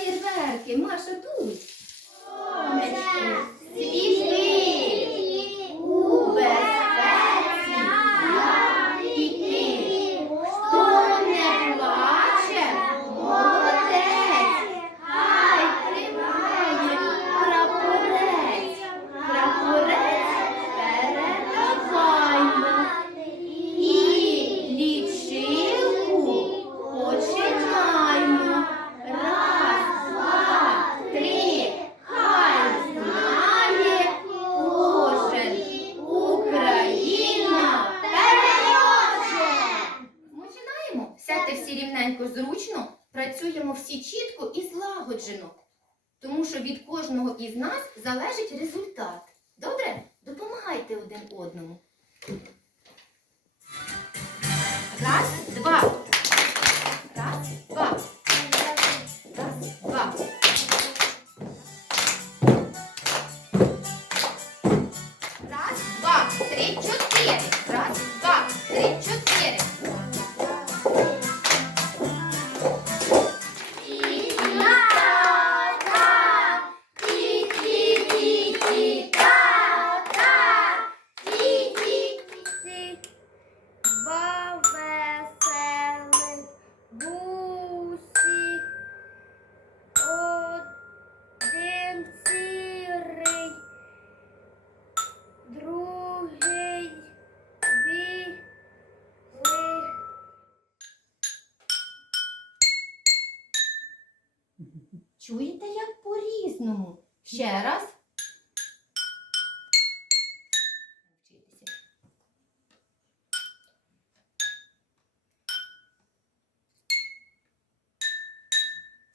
феєрверки, Маша тут. Починаємо. Всі рівненько зручно, працюємо всі чітко і злагоджено. Тому що від кожного із нас залежить результат. Добре? Допомагайте один одному. Раз, два. Чуєте, як по-різному? Ще раз.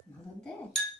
Молодець.